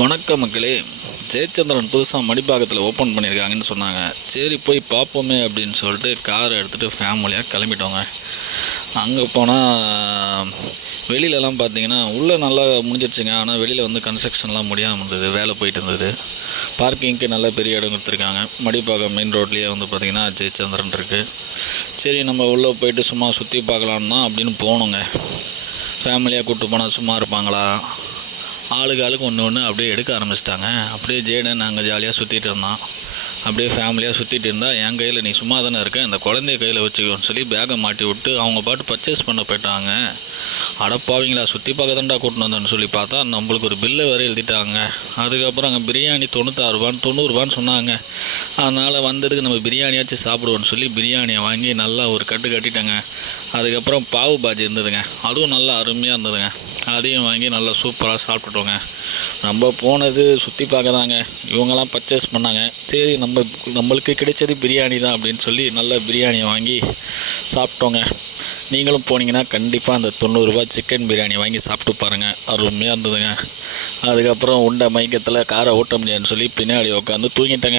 வணக்கம் மக்களே. ஜெயச்சந்திரன் புதுசாக மடிப்பாக்கத்தில் ஓப்பன் பண்ணியிருக்காங்கன்னு சொன்னாங்க. சரி போய் பார்ப்போமே அப்படின்னு சொல்லிட்டு காரை எடுத்துகிட்டு ஃபேமிலியாக கிளம்பிட்டோங்க. அங்கே போனால் வெளியிலலாம் பார்த்தீங்கன்னா உள்ளே நல்லா முடிஞ்சிடுச்சுங்க. ஆனால் வெளியில் வந்து கன்ஸ்ட்ரக்ஷன்லாம் முடியாமல் இருந்தது, வேலை போயிட்டு இருந்தது. பார்க்கிங்க்கு நல்ல பெரிய இடம் கொடுத்துருக்காங்க. மடிப்பாக்கம் மெயின் ரோட்லேயே வந்து பார்த்திங்கன்னா ஜெயச்சந்திரன் இருக்குது. சரி நம்ம உள்ளே போயிட்டு சும்மா சுற்றி பார்க்கலான்னு தான் அப்படின்னு போகணுங்க. ஃபேமிலியாக கூப்பிட்டு போனால் சும்மா இருப்பாங்களா? ஆளுக்கு ஒன்று அப்படியே எடுக்க ஆரம்பிச்சிட்டாங்க. அப்படியே ஜேடன் நாங்கள் ஜாலியாக சுற்றிட்டு இருந்தோம். அப்படியே ஃபேமிலியாக சுற்றிட்டு இருந்தால் என் கையில் நீ சும்மா தானே இருக்க, இந்த குழந்தைய கையில் வச்சுக்கோன்னு சொல்லி பேக்கை மாட்டி விட்டு அவங்க பாட்டு பர்ச்சேஸ் பண்ண போயிட்டாங்க. அடப்பாவீங்களா, சுற்றி பார்க்க தான்டா கூட்டின்னு வந்தேன்னு சொல்லி பார்த்தா நம்மளுக்கு ஒரு பில்லை வேறு எழுதிட்டாங்க. அதுக்கப்புறம் அங்கே பிரியாணி 96 சொன்னாங்க. அதனால் வந்ததுக்கு நம்ம பிரியாணியாச்சும் சாப்பிடுவோன்னு சொல்லி பிரியாணியை வாங்கி நல்லா ஒரு கட்டு கட்டிட்டாங்க. அதுக்கப்புறம் பாவு பாஜி இருந்ததுங்க, அதுவும் நல்லா அருமையாக இருந்ததுங்க. அதையும் வாங்கி நல்லா சூப்பராக சாப்பிட்டுட்டோங்க. நம்ம போனது சுற்றி பார்க்க தாங்க, இவங்கெல்லாம் பர்ச்சேஸ் பண்ணாங்க. சரி நம்மளுக்கு கிடைச்சது பிரியாணி தான் அப்படின்னு சொல்லி நல்ல பிரியாணியை வாங்கி சாப்பிட்டோங்க. நீங்களும் போனீங்கன்னா கண்டிப்பாக அந்த 90 சிக்கன் பிரியாணி வாங்கி சாப்பிட்டு பாருங்கள், அருமையாக இருந்ததுங்க. அதுக்கப்புறம் உண்ட மயக்கத்தில் காரை ஓட்ட முடியாதுன்னு சொல்லி பின்னாடி உட்காந்து தூங்கிட்டேங்க.